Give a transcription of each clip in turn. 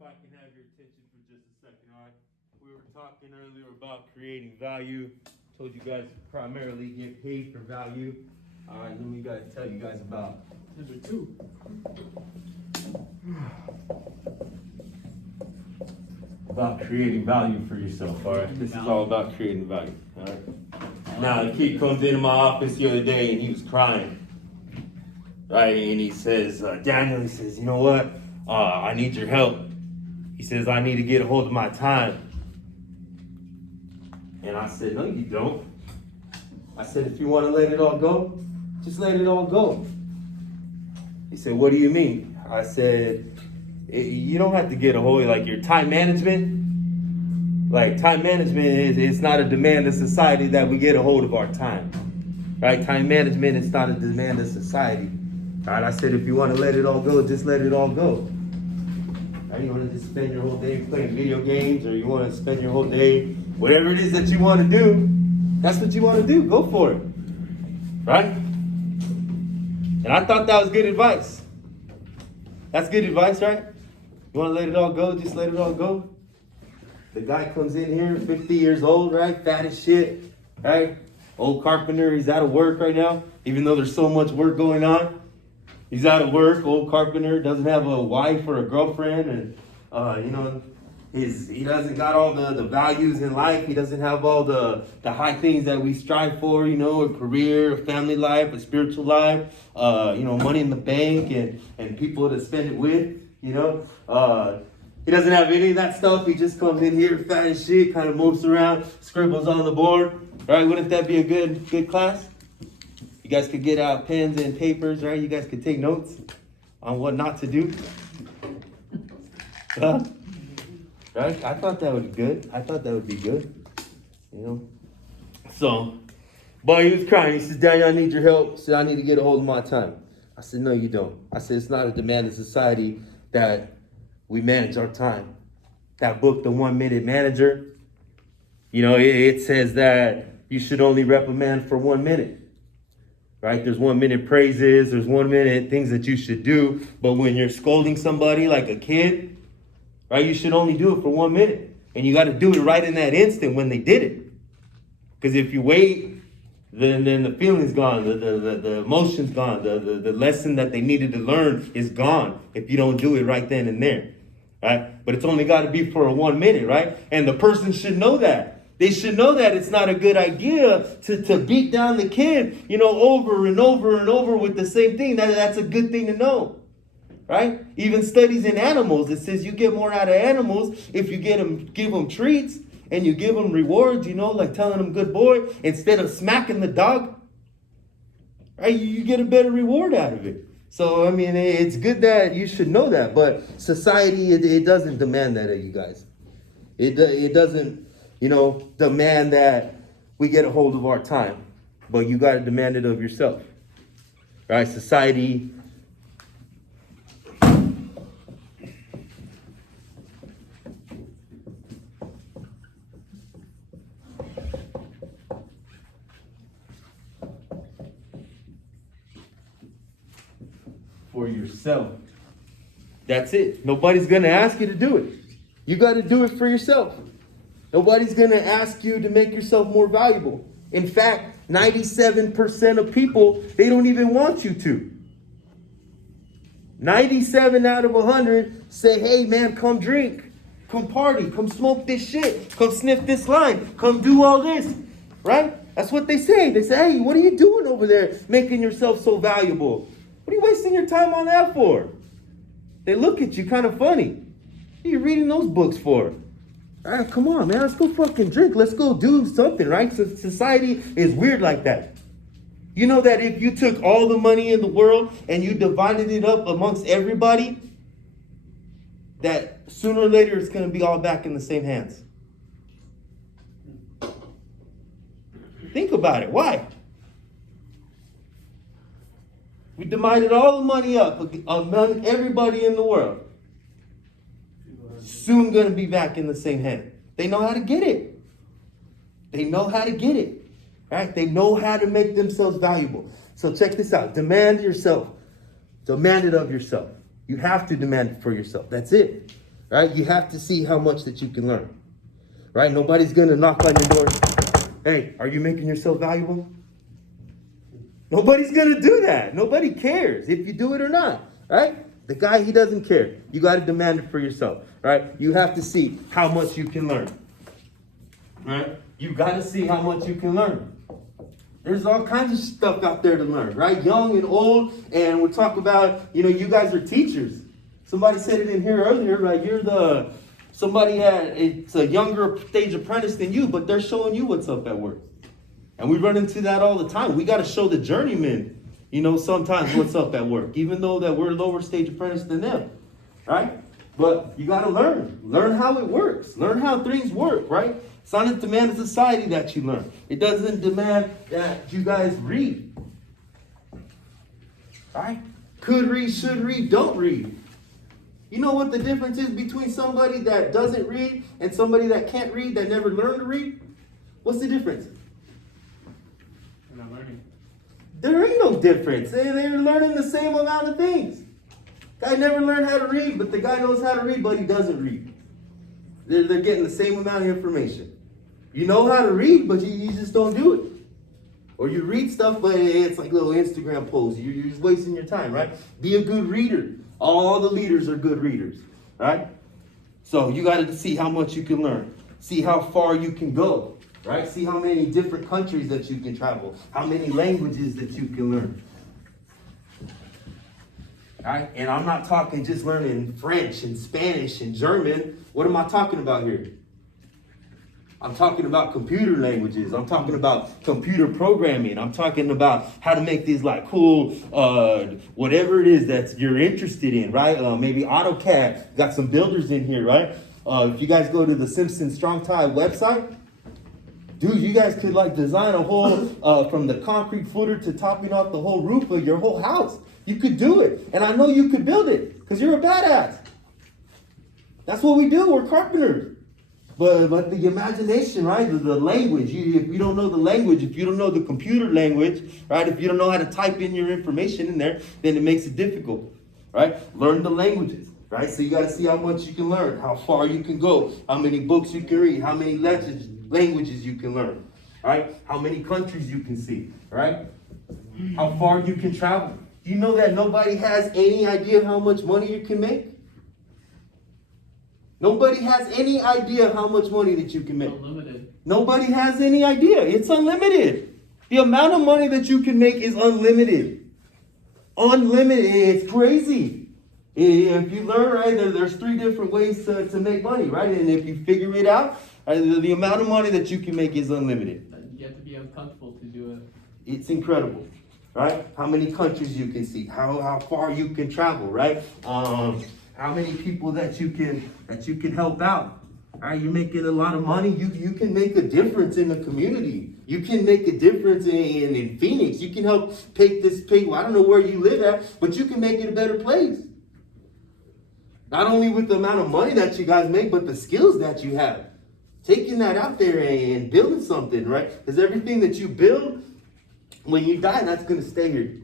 if I can have your attention for just a second, all right? We were talking earlier about creating value. Told you guys to primarily get paid for value. All right, let me tell you guys about number 2. About creating value for yourself, all right? This is all about creating value, all right? Now, the kid comes into my office the other day and he was crying, right? And he says, Daniel, he says, you know what? I need your help. He says, I need to get a hold of my time. And I said, no, you don't. I said, if you want to let it all go, just let it all go. He said, what do you mean? I said, you don't have to get a hold of like your time management. Like time management it's not a demand of society that we get a hold of our time. Right? Time management is not a demand of society. All right, I said, if you want to let it all go, just let it all go. Right? You want to just spend your whole day playing video games, or you want to spend your whole day, whatever it is that you want to do, that's what you want to do. Go for it. Right? And I thought that was good advice. That's good advice, right? You want to let it all go, just let it all go. The guy comes in here, 50 years old, right? Fat as shit, right? Old carpenter, he's out of work right now, even though there's so much work going on. He's out of work, old carpenter, doesn't have a wife or a girlfriend, and he doesn't got all the values in life. He doesn't have all the high things that we strive for, a career, a family life, a spiritual life, money in the bank and people to spend it with, He doesn't have any of that stuff. He just comes in here, fat as shit, kind of moves around, scribbles on the board, right? Wouldn't that be a good class? You guys could get out pens and papers, right? You guys could take notes on what not to do. Huh? Right? I thought that would be good. I thought that would be good. So, boy, he was crying. He says, Daniel, I need your help. He said, I need to get a hold of my time. I said, no, you don't. I said, it's not a demand of society that we manage our time. That book, The 1 Minute Manager, it says that you should only reprimand for 1 minute. Right? There's 1 minute praises. There's 1 minute things that you should do. But when you're scolding somebody like a kid, right, you should only do it for 1 minute. And you got to do it right in that instant when they did it. Because if you wait, then the feeling's gone. The emotion's gone. The lesson that they needed to learn is gone if you don't do it right then and there. Right? But it's only got to be for a 1 minute, right? And the person should know that. They should know that it's not a good idea to beat down the kid, over and over and over with the same thing. That's a good thing to know, right? Even studies in animals, it says you get more out of animals if you give them treats and you give them rewards, like telling them good boy instead of smacking the dog, right? You get a better reward out of it. So, it's good that you should know that, but society, it doesn't demand that of you guys. It doesn't, demand that we get a hold of our time, but you got to demand it of yourself, right? Society, for yourself. That's it. Nobody's going to ask you to do it. You got to do it for yourself. Nobody's going to ask you to make yourself more valuable. In fact, 97% of people, they don't even want you to. 97 out of 100 say, hey, man, come drink. Come party. Come smoke this shit. Come sniff this line. Come do all this. Right? That's what they say. They say, hey, what are you doing over there making yourself so valuable? What are you wasting your time on that for? They look at you kind of funny. What are you reading those books for? All right, come on, man. Let's go fucking drink. Let's go do something, right? So society is weird like that. You know that if you took all the money in the world and you divided it up amongst everybody, that sooner or later it's going to be all back in the same hands. Think about it. Why? We divided all the money up among everybody in the world. Soon going to be back in the same hand. They know how to get it. They know how to get it. Right? They know how to make themselves valuable. So check this out. Demand yourself. Demand it of yourself. You have to demand it for yourself. That's it. right? You have to see how much that you can learn, right? Nobody's gonna knock on your door. Hey, are you making yourself valuable? Nobody's gonna do that. Nobody cares if you do it or not, right? The guy, he doesn't care. You got to demand it for yourself, right? You have to see how much you can learn, right? You got to see how much you can learn. There's all kinds of stuff out there to learn, right? Young and old, and we'll talk about, you guys are teachers. Somebody said it in here earlier, right? It's a younger stage apprentice than you, but they're showing you what's up at work. And we run into that all the time. We got to show the journeymen, sometimes what's up at work, even though that we're lower stage apprentice than them, right? But you got to learn how it works, learn how things work, right? It's not a demand of society that you learn. It doesn't demand that you guys read, right? Could read, should read, don't read. You know what the difference is between somebody that doesn't read and somebody that can't read, that never learned to read? What's the difference? They're not learning. There ain't no difference. They're learning the same amount of things. Guy never learned how to read, but the guy knows how to read, but he doesn't read. They're getting the same amount of information. You know how to read, but you just don't do it. Or you read stuff, but it's like little Instagram posts. You're just wasting your time, right? Be a good reader. All the leaders are good readers, right? So you got to see how much you can learn. See how far you can go, right? See how many different countries that you can travel. How many languages that you can learn. Right? And I'm not talking just learning French and Spanish and German. What am I talking about here? I'm talking about computer languages. I'm talking about computer programming. I'm talking about how to make these like cool, whatever it is that you're interested in, right? Maybe AutoCAD. Got some builders in here, right? If you guys go to the Simpson Strong Tie website, dude, you guys could like design a whole, from the concrete footer to topping off the whole roof of your whole house. You could do it. And I know you could build it because you're a badass. That's what we do. We're carpenters. But the imagination, right? The language. If you don't know the language, if you don't know the computer language, right? If you don't know how to type in your information in there, then it makes it difficult, right? Learn the languages, right? So you got to see how much you can learn, how far you can go, how many books you can read, how many languages you can learn, right? How many countries you can see, right? How far you can travel. Do you know that nobody has any idea how much money you can make? Nobody has any idea how much money that you can make. Unlimited. Nobody has any idea. It's unlimited. The amount of money that you can make is unlimited. Unlimited. It's crazy. If you learn, right, there's 3 different ways to make money, right? And if you figure it out, the amount of money that you can make is unlimited. You have to be uncomfortable to do it. It's incredible, right? How many countries you can see, how far you can travel, right? How many people that you can help out. All right, you're making a lot of money. You can make a difference in the community. You can make a difference in Phoenix. You can help well, I don't know where you live at, but you can make it a better place. Not only with the amount of money that you guys make, but the skills that you have. Taking that out there and building something, right? Because everything that you build, when you die, that's going to stay here.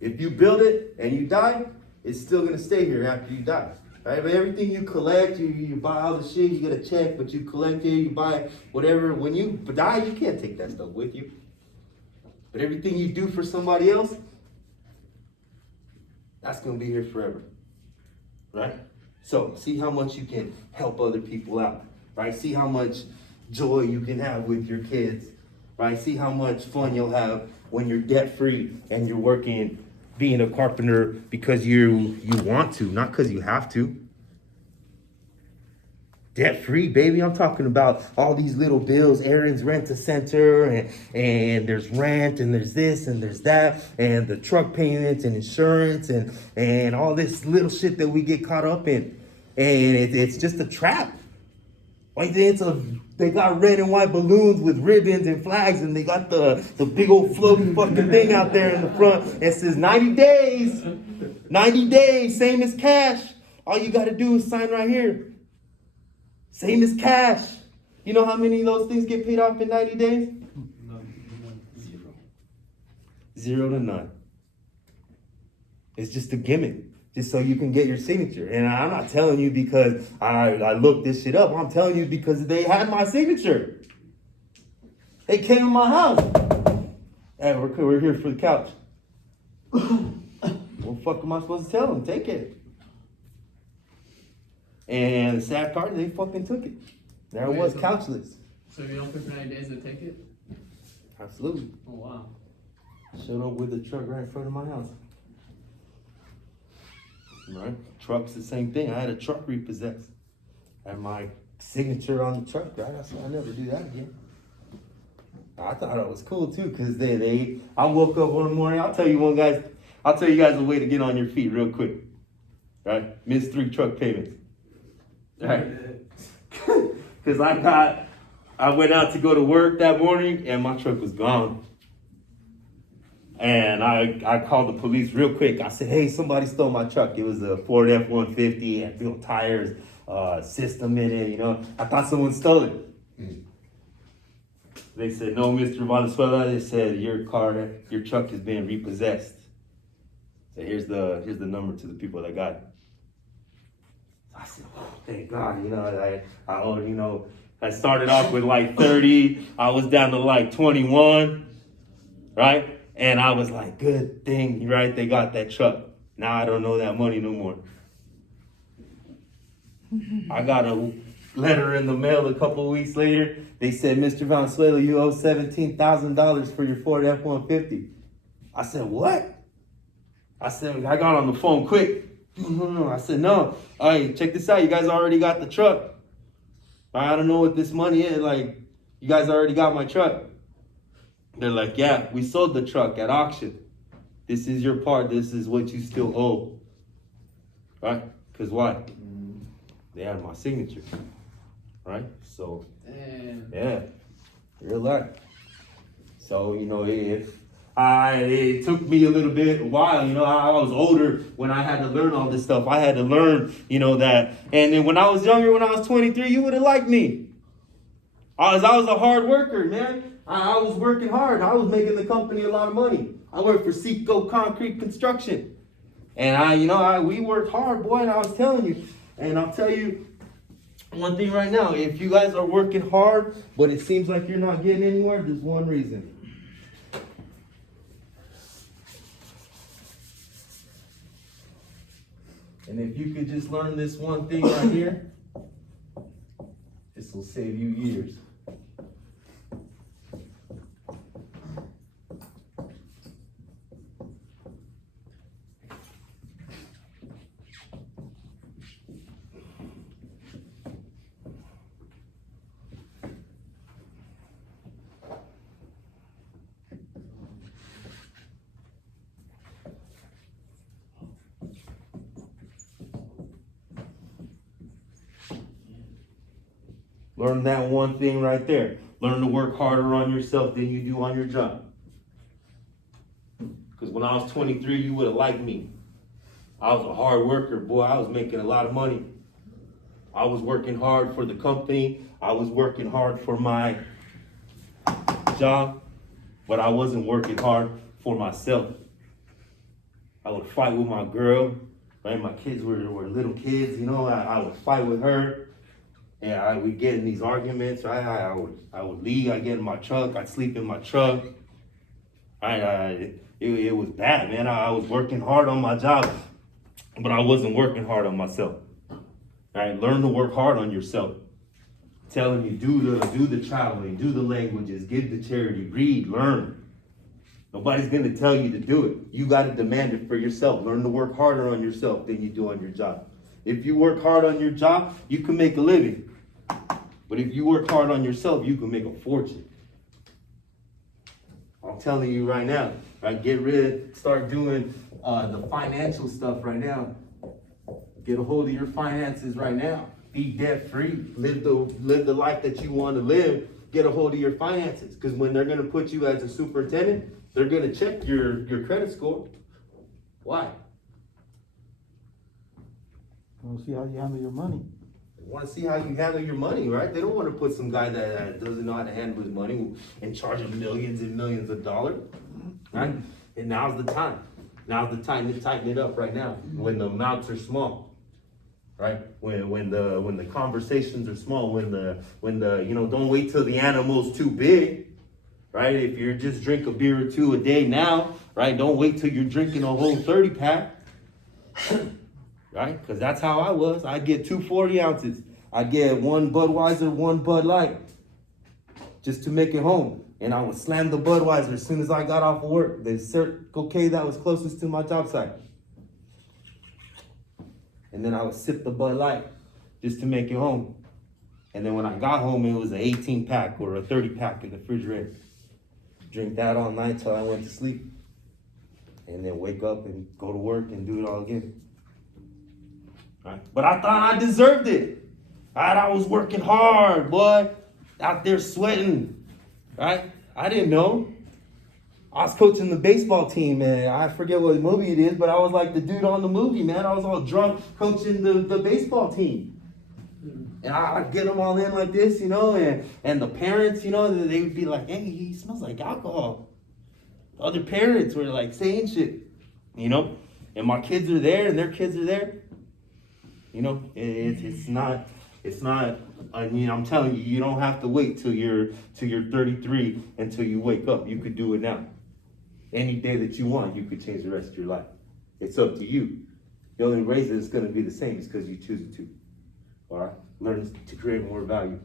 If you build it and you die, it's still going to stay here after you die. Right? But everything you collect, you buy all the shit, you get a check, but you collect it, you buy whatever. When you die, you can't take that stuff with you. But everything you do for somebody else, that's going to be here forever. Right? So see how much you can help other people out. Right? See how much joy you can have with your kids. Right? See how much fun you'll have when you're debt-free and you're working, being a carpenter because you want to, not because you have to. Debt-free, baby. I'm talking about all these little bills. Aaron's Rent-A-Center, and there's rent, and there's this, and there's that, and the truck payments, and insurance, and all this little shit that we get caught up in. And it's just a trap. Like they got red and white balloons with ribbons and flags, and they got the big old floaty fucking thing out there in the front. It says 90 days, 90 days, same as cash. All you got to do is sign right here. Same as cash. You know how many of those things get paid off in 90 days? Zero to none. It's just a gimmick. just so you can get your signature. And I'm not telling you because I looked this shit up. I'm telling you because they had my signature. They came to my house. Hey, we're here for the couch. What the fuck am I supposed to tell them? Take it. And the sad part, they fucking took it. There it was, couchless. So if you don't pay for 90 days, they take it? Absolutely. Oh, wow. Showed up with the truck right in front of my house. Right? Truck's the same thing. I had a truck repossessed. Had my signature on the truck, right? I said, I'll never do that again. I thought it was cool too, because I woke up one morning, I'll tell you guys a way to get on your feet real quick. Right? Miss 3 truck payments. Right? Because I went out to go to work that morning and my truck was gone. And I called the police real quick. I said, hey, somebody stole my truck. It was a Ford F-150, had fuel tires, system in it, you know. I thought someone stole it. They said, no, Mr. Valenzuela. They said, your truck is being repossessed. So here's the number to the people that got it. I said, oh, thank God, you know, I started off with like 30. I was down to like 21, right? And I was like, good thing, right? They got that truck. Now I don't know that money no more. I got a letter in the mail a couple of weeks later. They said, Mr. Valenzuela, you owe $17,000 for your Ford F-150. I said, what? I said, I got on the phone quick. I said, no. All right, check this out. You guys already got the truck. I don't know what this money is. Like, you guys already got my truck. They're like, yeah, we sold the truck at auction. This is your part. This is what you still owe. Right? Because why? They had my signature. Right? So, Damn. yeah, real life. So, you know, it took me a while, you know, I was older when I had to learn all this stuff. I had to learn, you know, that. And then when I was younger, when I was 23, you would have liked me. I was a hard worker, man. I was working hard. I was making the company a lot of money. I worked for Seco Concrete Construction. And we worked hard, boy, and I was telling you. And I'll tell you one thing right now. If you guys are working hard, but it seems like you're not getting anywhere, there's one reason. And if you could just learn this one thing right here, this will save you years. Learn that one thing right there. Learn to work harder on yourself than you do on your job. Because when I was 23, you would have liked me. I was a hard worker, boy. I was making a lot of money. I was working hard for the company. I was working hard for my job, but I wasn't working hard for myself. I would fight with my girl, right? My kids were little kids, you know. I would fight with her. And I would get in these arguments, right? I would leave, I'd get in my truck, I'd sleep in my truck. It was bad, man. I was working hard on my job, but I wasn't working hard on myself. Right? Learn to work hard on yourself. Telling you, do the traveling, do the languages, give to charity, read, learn. Nobody's gonna tell you to do it. You gotta demand it for yourself. Learn to work harder on yourself than you do on your job. If you work hard on your job, you can make a living. But if you work hard on yourself, you can make a fortune. I'm telling you right now, right? Start doing the financial stuff right now. Get a hold of your finances right now. Be debt free. Live the life that you want to live. Get a hold of your finances. Because when they're gonna put you as a superintendent, they're gonna check your credit score. Why? I want to see how you handle your money. They want to see how you handle your money, right? They don't want to put some guy that doesn't know how to handle his money in charge of millions and millions of dollars, right? And now's the time. Now's the time to tighten it up right now, when the amounts are small. Right? When the conversations are small, when the you know, don't wait till the animal's too big. Right? If you're just drink a beer or two a day now, right? Don't wait till you're drinking a whole 30 pack. Right? Because that's how I was. I'd get 2 40 ounces. I'd get 1 Budweiser, 1 Bud Light, just to make it home. And I would slam the Budweiser as soon as I got off of work. The Circle K that was closest to my job site. And then I would sip the Bud Light just to make it home. And then when I got home, it was an 18 pack or a 30 pack in the refrigerator. Drink that all night till I went to sleep. And then wake up and go to work and do it all again. Right? But I thought I deserved it. Right? I was working hard, boy. Out there sweating. Right? I didn't know. I was coaching the baseball team, and I forget what movie it is, but I was like the dude on the movie, man. I was all drunk coaching the baseball team. And I'd get them all in like this, you know, and the parents, you know, they would be like, hey, he smells like alcohol. The other parents were like saying shit, you know, and my kids are there and their kids are there. You know, it's not, I mean, I'm telling you, you don't have to wait till you're 33 until you wake up. You could do it now. Any day that you want, you could change the rest of your life. It's up to you. The only reason it's going to be the same is because you choose it to. All right? Learn to create more value.